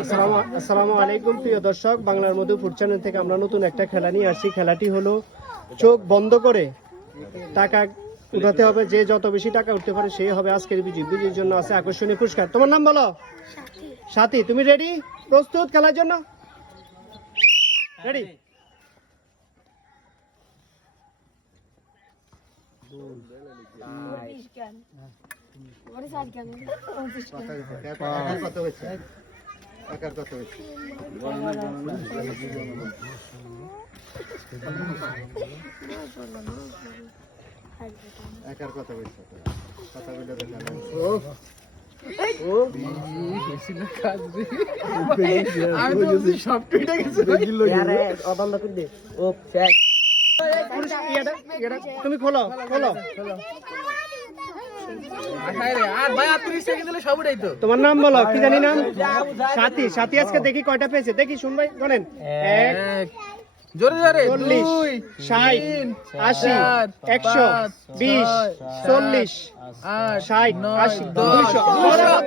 আসসালামু আলাইকুম প্রিয় দর্শক, বাংলার মধু ফুড চ্যানেল থেকে আমরা নতুন একটা খেলা নিয়ে আসছি। খেলাটি হলো চোখ বন্ধ করে টাকা উঠাতে হবে। যে যত বেশি টাকা উঠতে পারে সেই হবে আজকের বিজয়ী। বিজয়ীর জন্য আছে আকর্ষণীয় পুরস্কার। তোমার নাম বলো। সাথী, তুমি রেডি? প্রস্তুত খেলার জন্য? রেডি? তুমি খোলো খোলো। তোমার নাম বলো। কি জানি নাম? সাথী। সাথী আজকে দেখি কয়টা পেয়েছে, দেখি শুন ভাই গনেন। 1 জোরে জোরে 40 60 80 100 20 40 60 80 200 200।